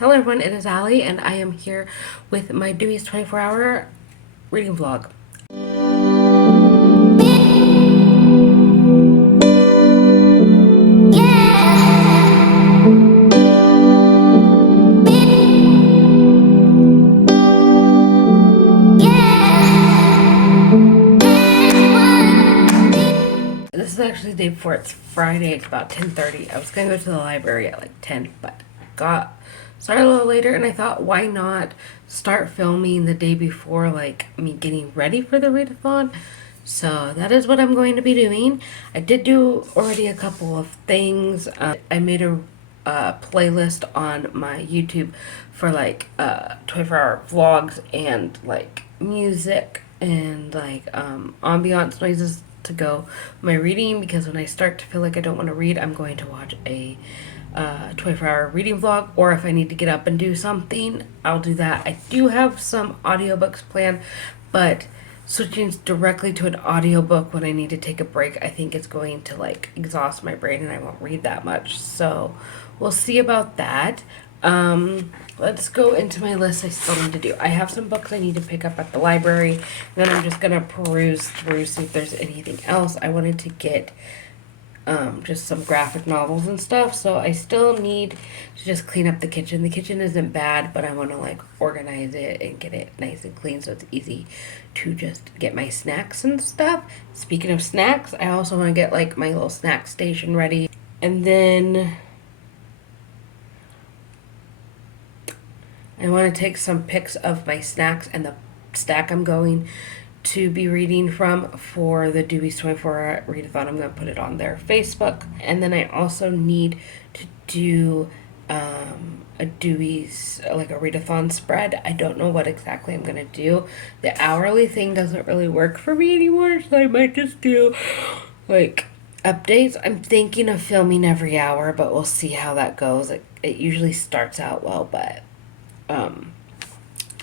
Hello everyone, it is Allie and I am here with my Dewey's 24-hour reading vlog. This is actually the day before. It's Friday. It's about 10:30. I was going to go to the library at like 10, but got started a little later and I thought, why not start filming the day before, like me getting ready for the readathon. So that is what I'm going to be doing. I did do already a couple of things. I made a playlist on my YouTube for like 24-hour vlogs and like music and like ambiance noises to go my reading, because when I start to feel like I don't want to read, I'm going to watch a 24-hour reading vlog, or if I need to get up and do something, I'll do that. I do have some audiobooks planned, but switching directly to an audiobook when I need to take a break, I think it's going to like exhaust my brain and I won't read that much. So we'll see about that. Let's go into my list I still need to do. I have some books I need to pick up at the library. Then I'm just gonna peruse through, see if there's anything else. I wanted to get just some graphic novels and stuff. So I still need to just clean up the kitchen. The kitchen isn't bad, but I want to like organize it and get it nice and clean so it's easy to just get my snacks and stuff. Speaking of snacks, I also want to get like my little snack station ready. And then I want to take some pics of my snacks and the stack I'm going to be reading from for the Dewey's 24-hour readathon. I'm going to put it on their Facebook. And then I also need to do a Dewey's, like a readathon spread. I don't know what exactly I'm going to do. The hourly thing doesn't really work for me anymore, so I might just do like updates. I'm thinking of filming every hour, but we'll see how that goes. It usually starts out well, but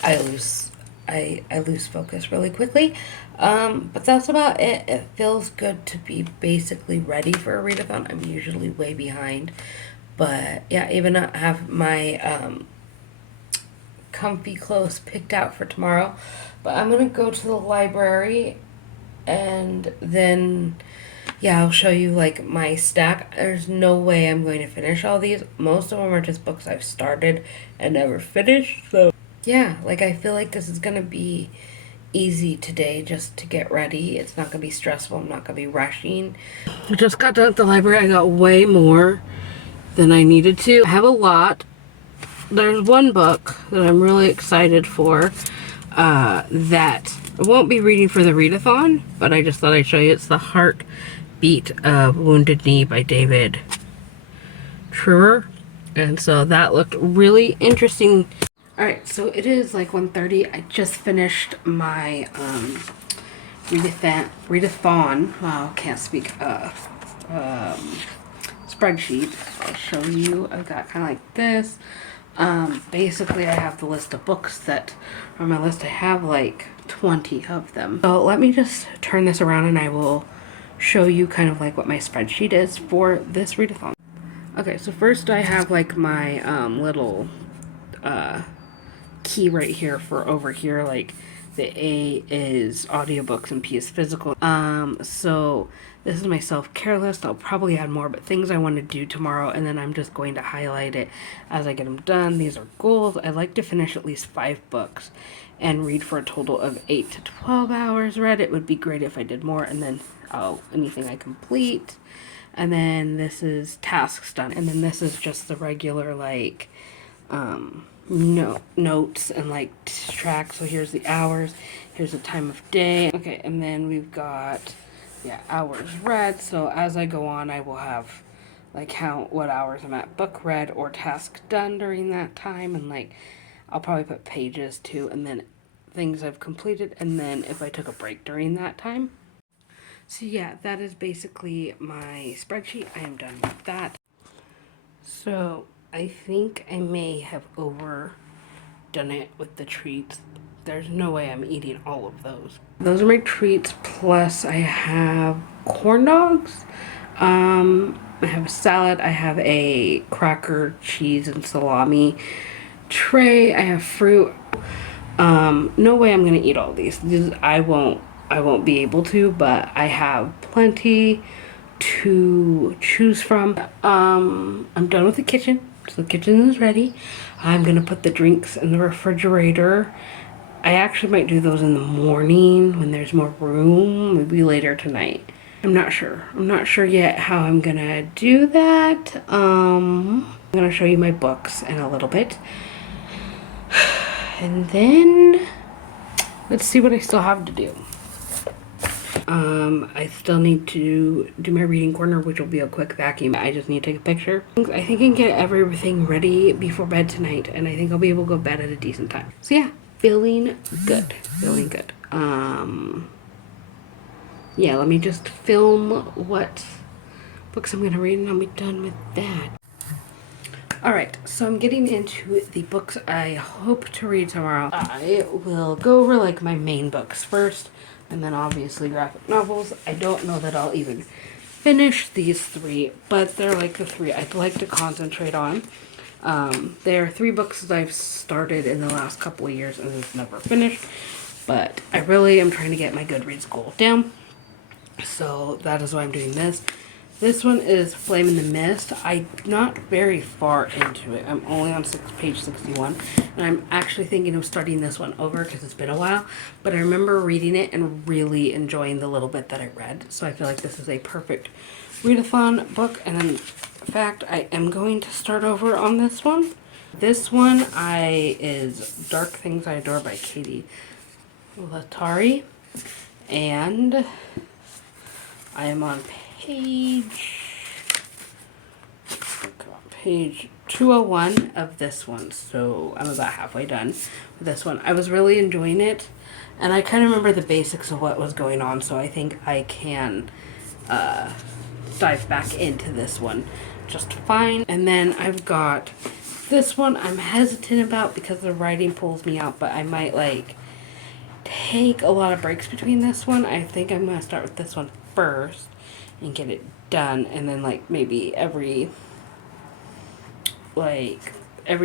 I lose focus really quickly. But that's about it. It feels good to be basically ready for a readathon. I'm usually way behind. But yeah, even I have my comfy clothes picked out for tomorrow. But I'm going to go to the library and then yeah, I'll show you like my stack. There's no way I'm going to finish all these. Most of them are just books I've started and never finished. So yeah, like I feel like this is going to be easy today just to get ready. It's not going to be stressful. I'm not going to be rushing. I just got done at the library. I got way more than I needed to. I have a lot. There's one book that I'm really excited for that I won't be reading for the readathon, but I just thought I'd show you. It's The Heartbeat of Wounded Knee by David Truer. And so that looked really interesting. Alright, so it is like 1:30. I just finished my readathon. Wow, can't speak. Spreadsheet. I'll show you. I've got kind of like this. Basically I have the list of books that are on my list. I have like 20 of them. So let me just turn this around and I will show you kind of like what my spreadsheet is for this readathon. Okay, so first I have like my little key right here for over here, like the A is audiobooks and P is physical. So this is my self-care list. I'll probably add more, but things I want to do tomorrow, and then I'm just going to highlight it as I get them done. These are goals. I'd like to finish at least 5 books and read for a total of 8 to 12 hours read. It would be great if I did more, and then anything I complete. And then this is tasks done, and then this is just the regular like notes and like tracks. So here's the hours, here's the time of day. Okay, and then we've got hours read. So as I go on, I will have like count what hours I'm at book read or task done during that time, and like I'll probably put pages too, and then things I've completed, and then if I took a break during that time. So yeah, that is basically my spreadsheet. I am done with that. So I think I may have overdone it with the treats. There's no way I'm eating all of those. Those are my treats, plus I have corn dogs. I have a salad. I have a cracker, cheese, and salami tray. I have fruit. No way I'm gonna eat all these. I won't be able to, but I have plenty to choose from. I'm done with the kitchen, so the kitchen is ready. I'm gonna put the drinks in the refrigerator. I actually might do those in the morning when there's more room, maybe later tonight. I'm not sure. I'm not sure yet how I'm gonna do that. I'm gonna show you my books in a little bit. And then let's see what I still have to do. I still need to do my reading corner, which will be a quick vacuum. I just need to take a picture. I think I can get everything ready before bed tonight, and I think I'll be able to go to bed at a decent time. So yeah, feeling good. Feeling good. Yeah, let me just film what books I'm gonna read, and I'll be done with that. Alright, so I'm getting into the books I hope to read tomorrow. I will go over like my main books first, and then obviously graphic novels. I don't know that I'll even finish these three, but they're like the three I'd like to concentrate on. There are 3 books that I've started in the last couple of years and it's never finished, but I really am trying to get my Goodreads goal down. So that is why I'm doing this. This one is Flame in the Mist. I'm not very far into it. I'm only on page 61. And I'm actually thinking of starting this one over because it's been a while. But I remember reading it and really enjoying the little bit that I read. So I feel like this is a perfect readathon book. And in fact, I am going to start over on this one. This one is Dark Things I Adore by Katie Latari. And I am on page 201 of this one, so I'm about halfway done with this one. I was really enjoying it, and I kind of remember the basics of what was going on, so I think I can dive back into this one just fine. And then I've got this one I'm hesitant about because the writing pulls me out, but I might like take a lot of breaks between this one. I think I'm going to start with this one first and get it done, and then like maybe every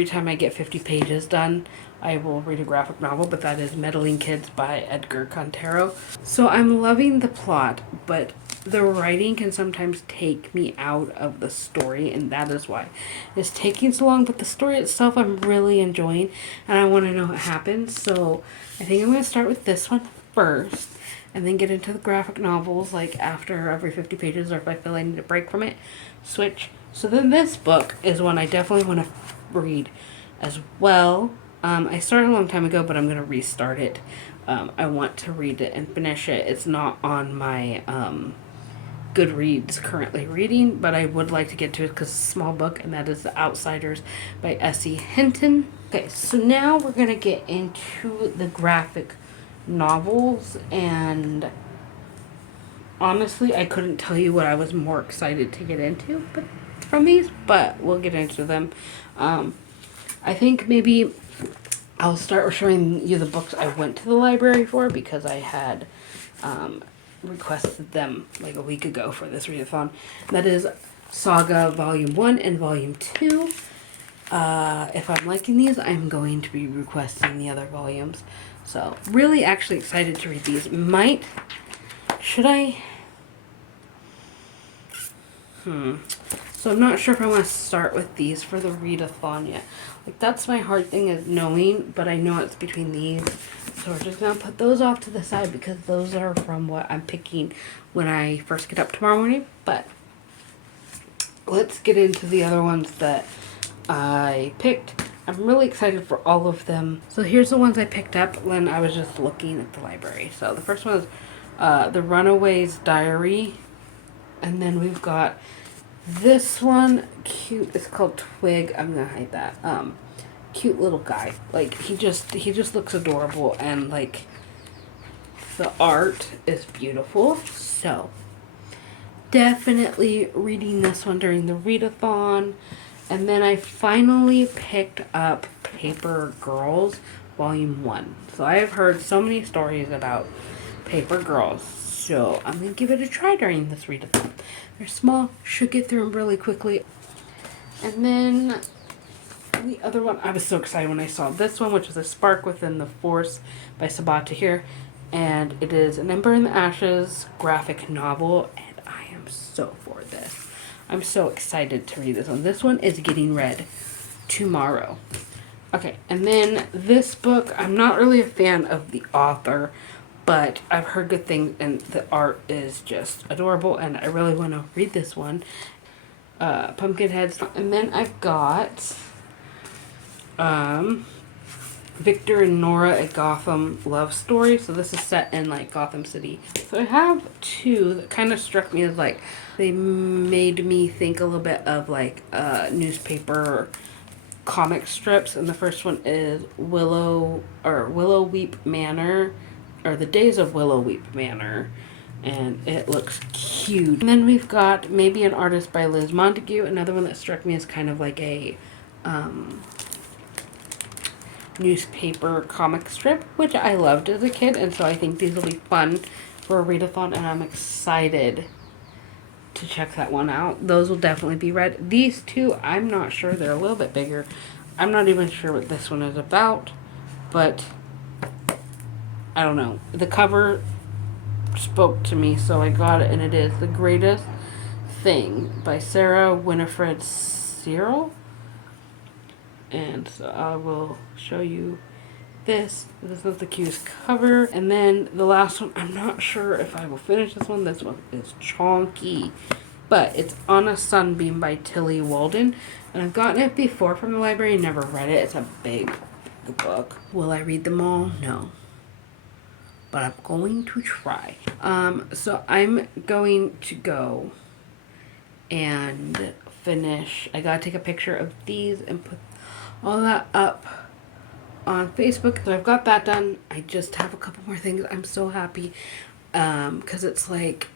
time I get 50 pages done I will read a graphic novel, but that is Meddling Kids by Edgar Cantero. So I'm loving the plot, but the writing can sometimes take me out of the story, and that is why it's taking so long. But the story itself I'm really enjoying, and I want to know what happens. So I think I'm going to start with this one first, and then get into the graphic novels like after every 50 pages, or if I feel I need a break from it, switch. So then this book is one I definitely want to read as well. I started a long time ago, but I'm going to restart it. I want to read it and finish it. It's not on my Goodreads currently reading, but I would like to get to it because it's a small book, and that is The Outsiders by S.E. Hinton. Okay, so now we're going to get into the graphic novels, and honestly I couldn't tell you what I was more excited to get into from these, but we'll get into them. I think maybe I'll start with showing you the books I went to the library for, because I had requested them like a week ago for this readathon. That is Saga Volume 1 and Volume 2. If I'm liking these, I'm going to be requesting the other volumes. So, really actually excited to read these. Should I? So I'm not sure if I want to start with these for the readathon yet. Like, that's my hard thing, is knowing, but I know it's between these. So we're just going to put those off to the side because those are from what I'm picking when I first get up tomorrow morning. But let's get into the other ones that I picked. I'm really excited for all of them. So here's the ones I picked up when I was just looking at the library. So the first one is The Runaway's Diary. And then we've got this one, cute. It's called Twig. I'm gonna hide that. Cute little guy. Like, he just looks adorable, and like the art is beautiful. So definitely reading this one during the readathon. And then I finally picked up Paper Girls Volume 1. So I have heard so many stories about Paper Girls, so I'm going to give it a try during this readathon. They're small, should get through them really quickly. And then The other one, I was so excited when I saw this one, which is A Spark Within the Force by Sabah Tahir. And it is an Ember in the Ashes graphic novel, and I am so for this. I'm so excited to read this one. This one is getting read tomorrow. Okay, and then this book, I'm not really a fan of the author, but I've heard good things, and the art is just adorable, and I really want to read this one. Pumpkinheads. And then I've got Victor and Nora, A Gotham Love Story. So this is set in like Gotham City. So I have two that kind of struck me as like, they made me think a little bit of like newspaper comic strips. And the first one is Willow Weep Manor, or The Days of Willow Weep Manor. And it looks cute. And then we've got Maybe an Artist by Liz Montague. Another one that struck me as kind of like a newspaper comic strip, which I loved as a kid, and so I think these will be fun for a readathon, and I'm excited to check that one out. Those will definitely be read. These two, I'm not sure. They're a little bit bigger. I'm not even sure what this one is about, but I don't know. The cover spoke to me, so I got it, and it is The Greatest Thing by Sarah Winifred Cyril. And so I will show you this. This is the cutest cover. And then the last one, I'm not sure if I will finish this one. This one is chonky, but it's On a Sunbeam by Tilly Walden. And I've gotten it before from the library and never read it. It's a big book. Will I read them all? No. But I'm going to try. So I'm going to go and finish. I gotta take a picture of these and put all that up on Facebook. So I've got that done. I just have a couple more things. I'm so happy because it's like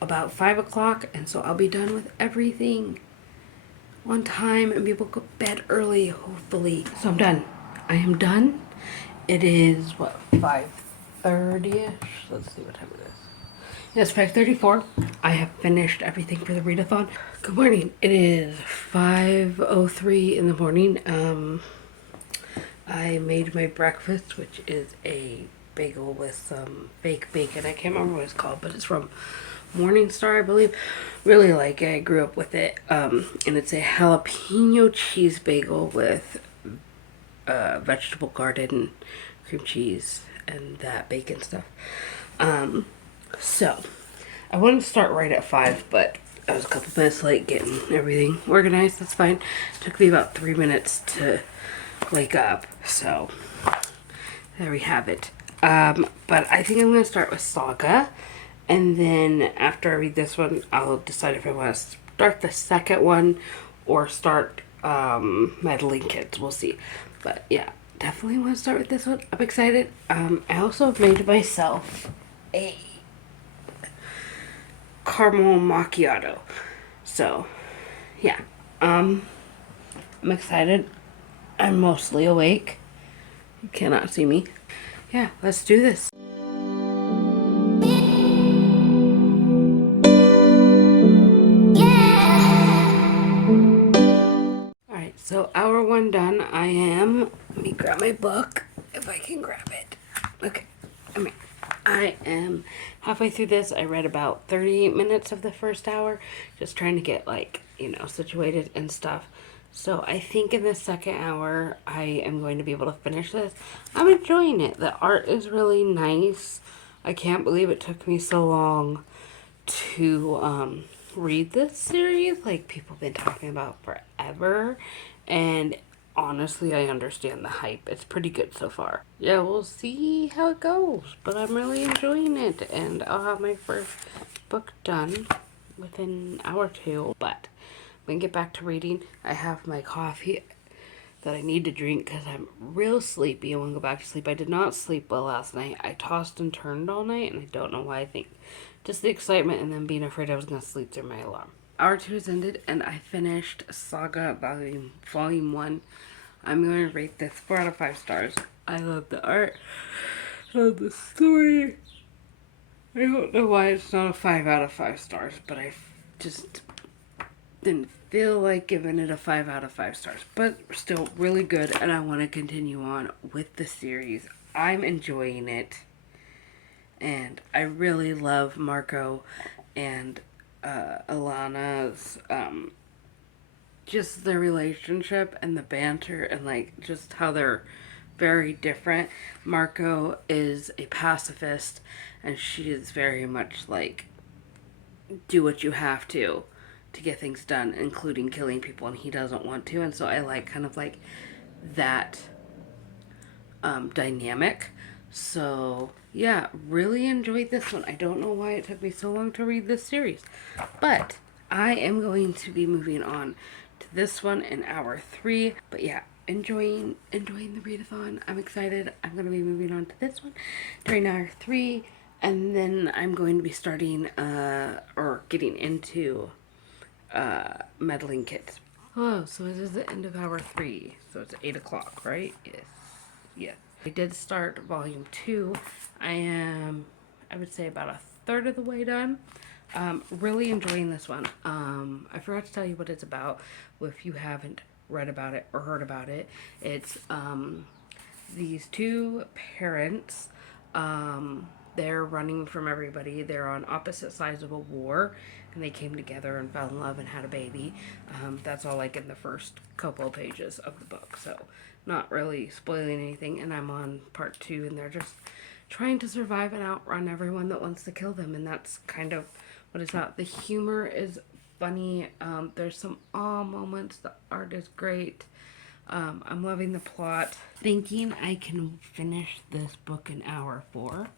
about 5 o'clock, and so I'll be done with everything on time and be able to go to bed early, hopefully. So I'm done. I am done. It is what, 5:30ish? Let's see what time it is. Yes, 5:34. I have finished everything for the readathon. Good morning. It is 5:03 in the morning. I made my breakfast, which is a bagel with some fake bacon. I can't remember what it's called, but it's from Morningstar, I believe. Really like it. I grew up with it. And it's a jalapeno cheese bagel with vegetable garden, cream cheese, and that bacon stuff. So I wanted to start right at 5, but I was a couple minutes late getting everything organized. That's fine. It took me about 3 minutes to wake up. So there we have it. But I think I'm going to start with Saga. And then after I read this one, I'll decide if I want to start the second one or start Meddling Kids. We'll see. But yeah, definitely want to start with this one. I'm excited. I also have made myself a caramel macchiato. So yeah, I'm excited. I'm mostly awake. You cannot see me. Yeah, let's do this. Alright, so hour 1 done. Let me grab my book, if I can grab it. Okay, I am halfway through this. I read about 38 minutes of the first hour, just trying to get situated and stuff. So I think in the second hour, I am going to be able to finish this. I'm enjoying it. The art is really nice. I can't believe it took me so long to read this series. Like, people have been talking about forever. And honestly, I understand the hype. It's pretty good so far. Yeah, we'll see how it goes. But I'm really enjoying it. And I'll have my first book done within an hour or two. But when I get back to reading, I have my coffee that I need to drink because I'm real sleepy. I want to go back to sleep. I did not sleep well last night. I tossed and turned all night, and I don't know why. I think just the excitement and then being afraid I was going to sleep through my alarm. Hour 2 has ended, and I finished Saga Volume 1. I'm going to rate this 4 out of 5 stars. I love the art. I love the story. I don't know why it's not a 5 out of 5 stars, but I just didn't feel like giving it a 5 out of 5 stars, but still really good, and I want to continue on with the series. I'm enjoying it, and I really love Marco and Alana's just their relationship and the banter and like just how they're very different. Marco is a pacifist, and she is very much like do what you have to get things done, including killing people, and he doesn't want to. And so I like kind of like that dynamic. So yeah, really enjoyed this one. I don't know why it took me so long to read this series, but I am going to be moving on to this one in hour 3. But yeah, enjoying the readathon. I'm excited. I'm going to be moving on to this one during hour 3, and then I'm going to be starting or getting into meddling kids. Hello, so it is the end of hour 3, so it's 8 o'clock, right? Yes. I did start volume 2. I would say about a third of the way done. Really enjoying this one. I forgot to tell you what it's about. If you haven't read about it or heard about it, it's these two parents. They're running from everybody. They're on opposite sides of a war, and they came together and fell in love and had a baby. That's all like in the first couple of pages of the book, so not really spoiling anything. And I'm on part 2, and they're just trying to survive and outrun everyone that wants to kill them, and that's kind of what it's about. The humor is funny. There's some awe moments. The art is great. I'm loving the plot. Thinking I can finish this book in hour 4.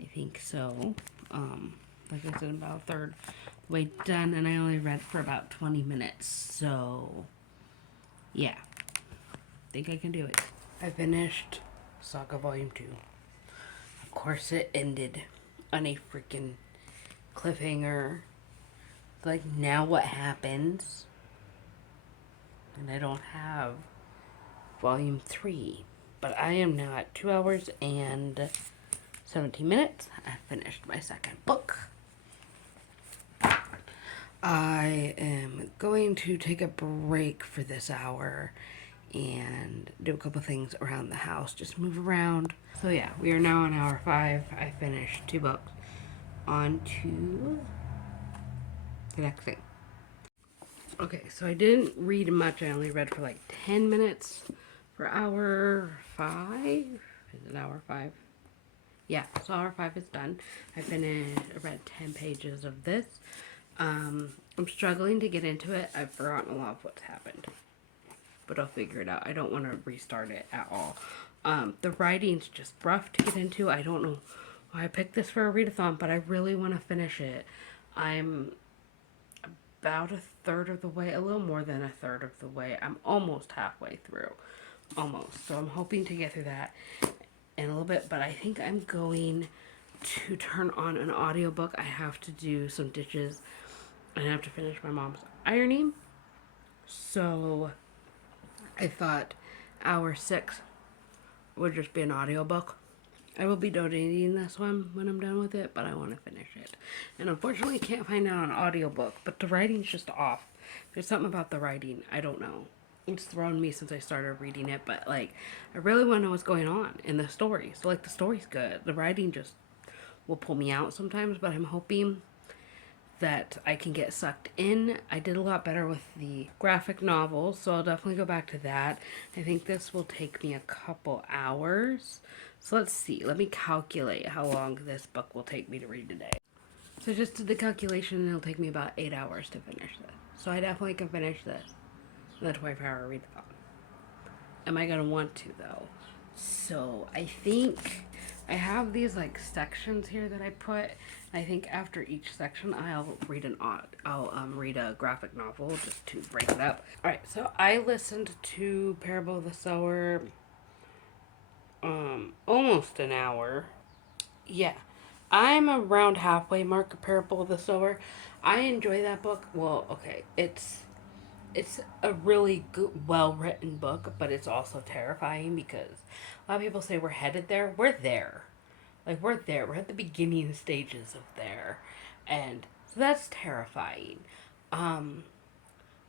I think so. Like I said, about a third way done, and I only read for about 20 minutes. So, yeah. I think I can do it. I finished Saga Volume 2. Of course, it ended on a freaking cliffhanger. Like, now what happens? And I don't have Volume 3. But I am now at 2 hours and 17 minutes. I finished my second book. I am going to take a break for this hour and do a couple things around the house, just move around. So yeah, we are now on hour 5. I finished 2 books. On to the next thing. Okay, so I didn't read much. I only read for like 10 minutes for hour 5. Is it hour 5? Yeah, so hour 5 is done. I read 10 pages of this. I'm struggling to get into it. I've forgotten a lot of what's happened, but I'll figure it out. I don't want to restart it at all. The writing's just rough to get into. I don't know why I picked this for a readathon, but I really want to finish it. I'm about a third of the way, a little more than a third of the way. I'm almost halfway through. Almost. So I'm hoping to get through that in a little bit, but I think I'm going to turn on an audiobook. I have to do some dishes and I have to finish my mom's ironing. So I thought hour 6 would just be an audiobook. I will be donating this one when I'm done with it, but I want to finish it. And unfortunately, I can't find out an audiobook, but the writing's just off. There's something about the writing. I don't know. It's thrown me since I started reading it, but like, I really want to know what's going on in the story. So like, the story's good. The writing just will pull me out sometimes, but I'm hoping that I can get sucked in. I did a lot better with the graphic novels, so I'll definitely go back to that. I think this will take me a couple hours. So let's see. Let me calculate how long this book will take me to read today. So I just did the calculation, and it'll take me about 8 hours to finish this. So I definitely can finish this in the 24-hour readathon. Am I going to want to, though? So I think I have these like sections here that I put. I think after each section I'll read read a graphic novel just to break it up. Alright, so I listened to Parable of the Sower almost an hour. Yeah. I'm around halfway mark of Parable of the Sower. I enjoy that book. Well, okay, it's a really good, well-written book, but it's also terrifying because a lot of people say we're headed there. We're there. Like, we're there. We're at the beginning stages of there. And so that's terrifying.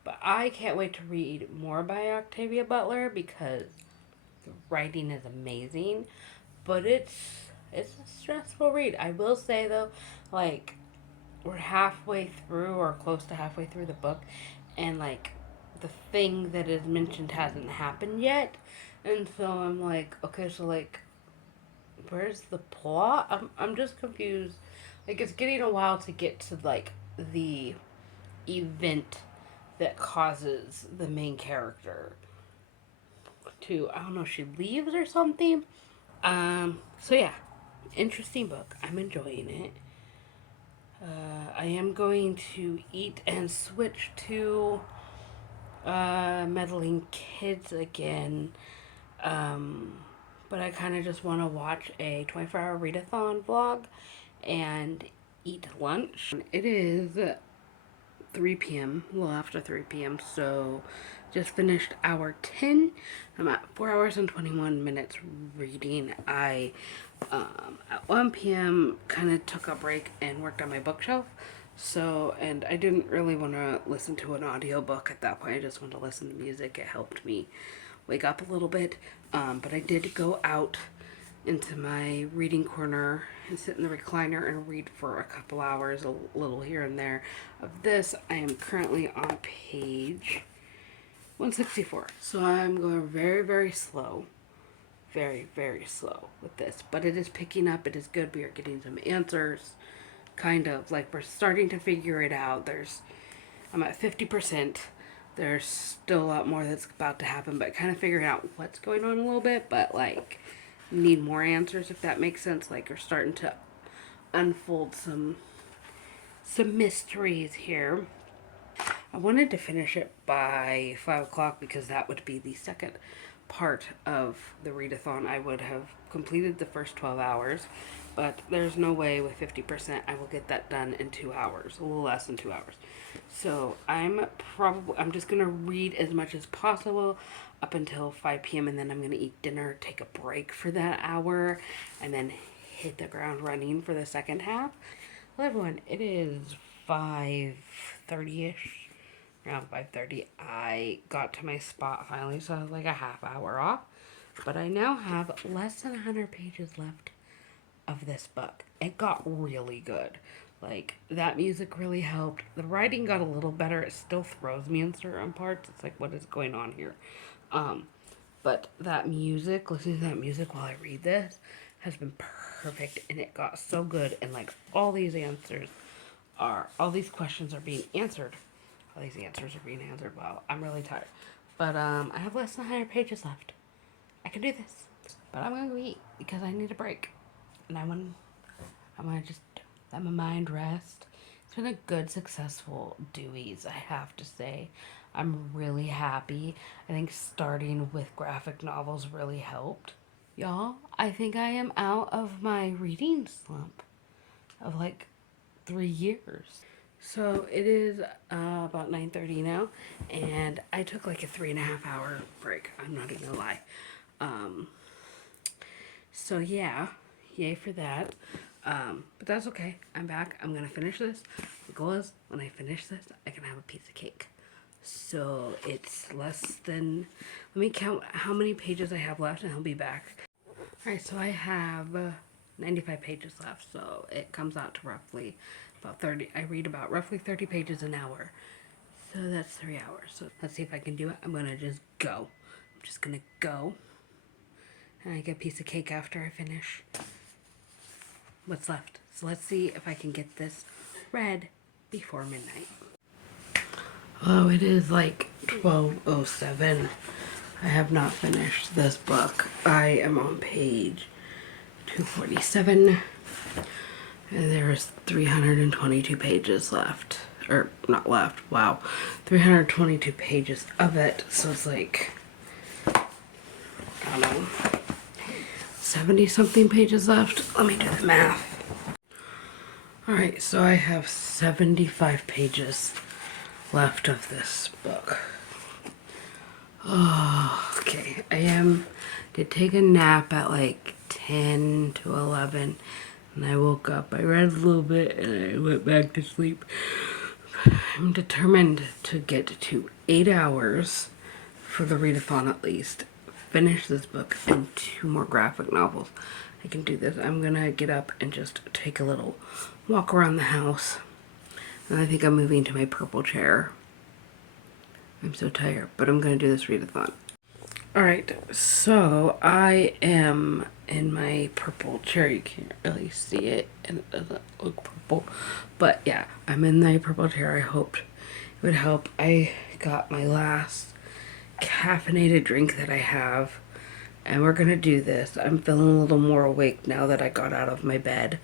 But I can't wait to read more by Octavia Butler because the writing is amazing. But it's a stressful read. I will say though, like we're halfway through or close to halfway through the book, and like the thing that is mentioned hasn't happened yet, and so I'm like, okay, so like where's the plot? I'm just confused. Like it's getting a while to get to like the event that causes the main character to, I don't know, she leaves or something. So yeah, interesting book. I'm enjoying it. I am going to eat and switch to meddling kids again. But I kind of just want to watch a 24-hour readathon vlog and eat lunch. It is 3 p.m., a little after 3 p.m., so just finished hour 10. I'm at 4 hours and 21 minutes reading. I, at 1 p.m., kind of took a break and worked on my bookshelf. So, and I didn't really want to listen to an audiobook at that point. I just wanted to listen to music. It helped me wake up a little bit. But I did go out into my reading corner and sit in the recliner and read for a couple hours, a little here and there of this. I am currently on page 164. So I'm going very, very slow. Very, very slow with this. But it is picking up. It is good. We are getting some answers. Kind of. Like we're starting to figure it out. I'm at 50%. There's still a lot more that's about to happen, but kind of figuring out what's going on a little bit. But like, need more answers, if that makes sense. Like we're starting to unfold some mysteries here. I wanted to finish it by 5 o'clock because that would be the second part of the readathon. I would have completed the first 12 hours, but there's no way with 50% I will get that done in 2 hours, a little less than 2 hours. So I'm just gonna read as much as possible up until 5 p.m. and then I'm gonna eat dinner, take a break for that hour, and then hit the ground running for the second half. Well, everyone, it is 5:30ish. Around 5:30, I got to my spot finally, so I was like a half hour off. But I now have less than 100 pages left of this book. It got really good. Like, that music really helped. The writing got a little better. It still throws me in certain parts. It's like, what is going on here? But that music, listening to that music while I read this, has been perfect. And it got so good. And, like, all these questions are being answered. All these answers are being answered. Wow, I'm really tired. But I have less than 100 pages left. I can do this. But I'm going to go eat because I need a break. And I want to just let my mind rest. It's been a good, successful Dewey's, I have to say. I'm really happy. I think starting with graphic novels really helped. Y'all, I think I am out of my reading slump of like 3 years. So it is about 9:30 now, and I took like a 3.5 hour break. I'm not even gonna lie. So yeah, yay for that. But that's okay. I'm back. I'm gonna finish this. The goal is when I finish this, I can have a piece of cake. So it's less than. Let me count how many pages I have left, and I'll be back. All right. So I have 95 pages left, so it comes out to roughly about 30. I read about roughly 30 pages an hour, so that's 3 hours. So let's see if I can do it. I'm gonna just go. I'm just gonna go, and I get a piece of cake after I finish what's left. So let's see if I can get this read before midnight. Oh, it is like 12:07. I have not finished this book. I am on page 247, and there's 322 pages left. Or, not left, wow. 322 pages of it, so it's like, I don't know, 70 something pages left. Let me do the math. Alright, so I have 75 pages left of this book. Oh, okay. Did take a nap at like 10 to 11, and I woke up. I read a little bit and I went back to sleep. I'm determined to get to 8 hours for the readathon at least. Finish this book and 2 more graphic novels. I can do this. I'm gonna get up and just take a little walk around the house. And I think I'm moving to my purple chair. I'm so tired, but I'm gonna do this readathon. Alright, so I am in my purple chair. You can't really see it and it doesn't look purple. But yeah, I'm in my purple chair. I hoped it would help. I got my last caffeinated drink that I have. And we're gonna do this. I'm feeling a little more awake now that I got out of my bed.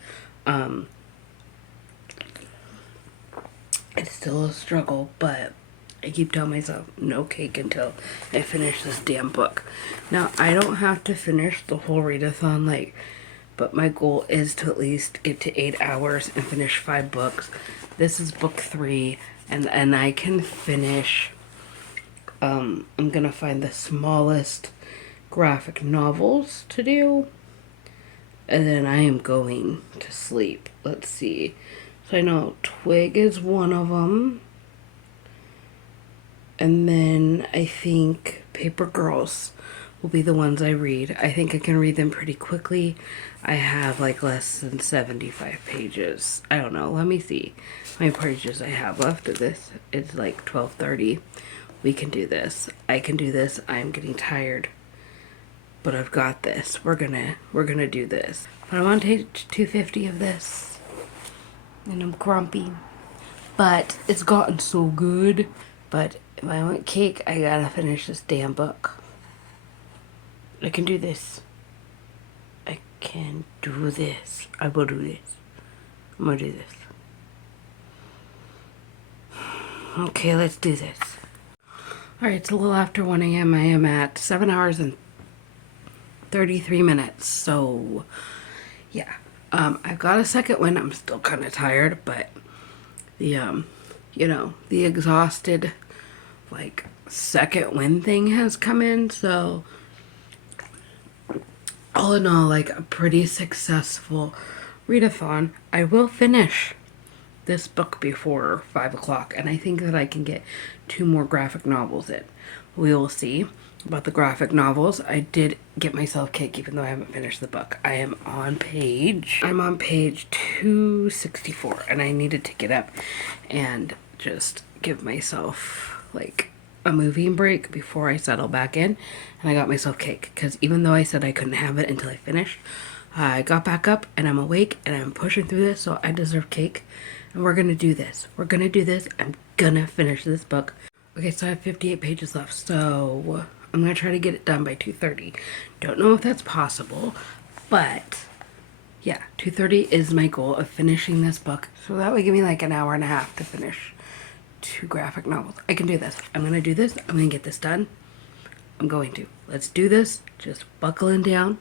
It's still a struggle, but I keep telling myself no cake until I finish this damn book. Now, I don't have to finish the whole readathon, but my goal is to at least get to 8 hours and finish 5 books. This is book 3, and I can finish. I'm gonna find the smallest graphic novels to do, and then I am going to sleep. Let's see. So I know Twig is one of them. And then I think Paper Girls will be the ones I read. I think I can read them pretty quickly. I have less than 75 pages. I don't know. Let me see how many pages I have left of this. It's 12:30. We can do this. I can do this. I'm getting tired, but I've got this. We're gonna do this. But I'm on page 250 of this, and I'm grumpy. But it's gotten so good. But if I want cake, I gotta finish this damn book. I can do this. I can do this. I will do this. I'm gonna do this. Okay, let's do this. Alright, it's a little after 1 a.m. I am at 7 hours and 33 minutes. So, yeah. I've got a second wind. I'm still kind of tired, but the, the exhausted, second wind thing has come in. So, all in all, a pretty successful readathon. I will finish this book before 5 o'clock, and I think that I can get 2 more graphic novels in. We will see about the graphic novels. I did get myself cake even though I haven't finished the book. I'm on page 264, and I needed to get up and just give myself a moving break before I settle back in, and I got myself cake because even though I said I couldn't have it until I finished, I got back up and I'm awake and I'm pushing through this, so I deserve cake. And we're gonna do this. We're gonna do this. I'm gonna finish this book. Okay, so I have 58 pages left, so I'm gonna try to get it done by 2:30. Don't know if that's possible, but yeah, 2:30 is my goal of finishing this book. So that would give me an hour and a half to finish 2 graphic novels. I can do this. I'm gonna do this. I'm gonna get this done. I'm going to. Let's do this. Just buckling down.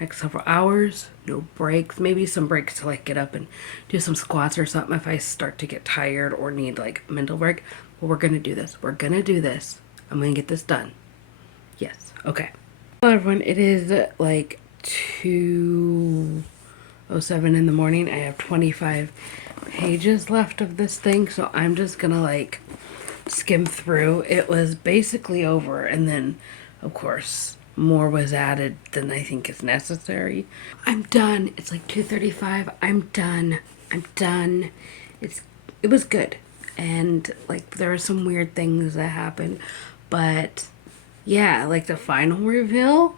Next several hours, no breaks, maybe some breaks to get up and do some squats or something if I start to get tired or need mental break. But we're gonna do this. We're gonna do this. I'm gonna get this done. Yes. Okay. Hello everyone. It is 2:07 in the morning. I have 25 pages left of this thing, so I'm just gonna skim through. It was basically over, and then of course more was added than I think is necessary. I'm done. It's 2:35. I'm done. It was good. And there were some weird things that happened. But yeah, the final reveal,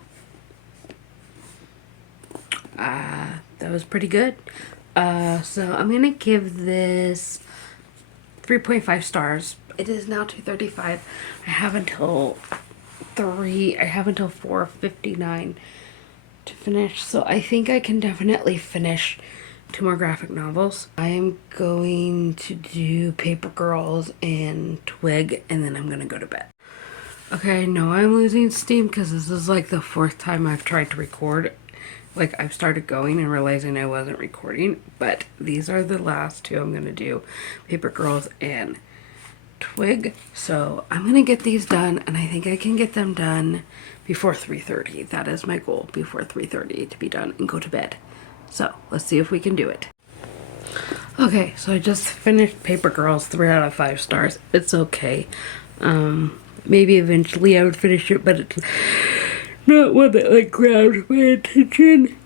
that was pretty good. So I'm gonna give this 3.5 stars. It is now 2:35. I have until 4:59 to finish, so I think I can definitely finish 2 more graphic novels. I am going to do Paper Girls and Twig, and then I'm gonna go to bed. Okay, I know I'm losing steam because this is the 4th time I've tried to record. I've started going and realizing I wasn't recording, but these are the last 2 I'm gonna do, Paper Girls and Twig. So I'm gonna get these done, and I think I can get them done before 3:30. That is my goal, before 3:30 to be done and go to bed. So let's see if we can do it. Okay, so I just finished Paper Girls, 3 out of 5 stars. It's okay. Maybe eventually I would finish it, but it's not one that like grabs my attention.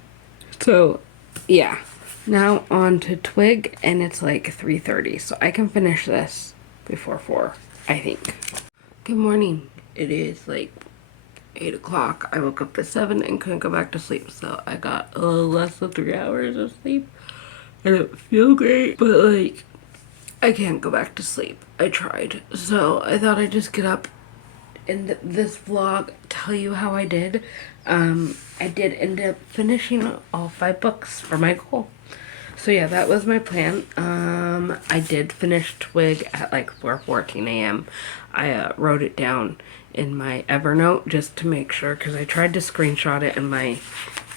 So, yeah. Now on to Twig, and it's like 3:30, so I can finish this before 4, I think. Good morning. It is like 8 o'clock. I woke up at 7 and couldn't go back to sleep, so I got a little less than 3 hours of sleep. I don't feel great, but like, I can't go back to sleep. I tried. So I thought I'd just get up in this vlog, tell you how I did. I did end up finishing all 5 books for my goal. So yeah, that was my plan. I did finish Twig at like 4:14 a.m. I wrote it down in my Evernote just to make sure, because I tried to screenshot it and my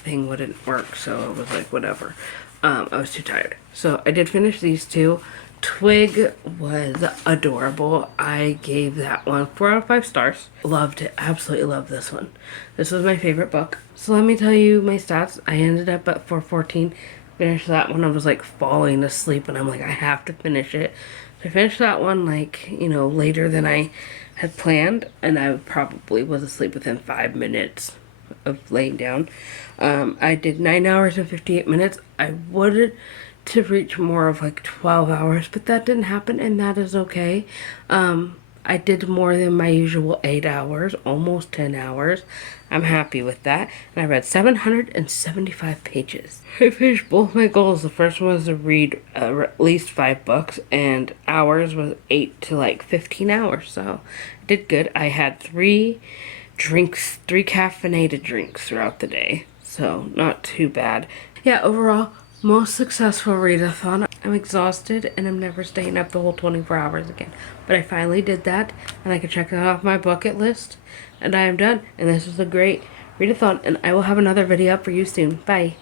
thing wouldn't work, so I was like, whatever. I was too tired. So I did finish these 2. Twig was adorable. I gave that one 4 out of 5 stars. Loved it. Absolutely loved this one. This was my favorite book. So let me tell you my stats. I ended up at 4:14. Finished that one. I was like falling asleep and I'm like, I have to finish it. So I finished that one like, you know, later than I had planned, and I probably was asleep within 5 minutes of laying down. I did 9 hours and 58 minutes. I would to reach more of like 12 hours, but that didn't happen, and that is okay. I did more than my usual 8 hours, almost 10 hours. I'm happy with that. And I read 775 pages. I finished both my goals. The first one was to read at least 5 books, and hours was 8 to like 15 hours. So I did good. I had 3 drinks, 3 caffeinated drinks throughout the day. So not too bad. Yeah, overall, most successful readathon. I'm exhausted and I'm never staying up the whole 24 hours again. But I finally did that, and I can check that off my bucket list. And I am done. And this was a great readathon, and I will have another video up for you soon. Bye.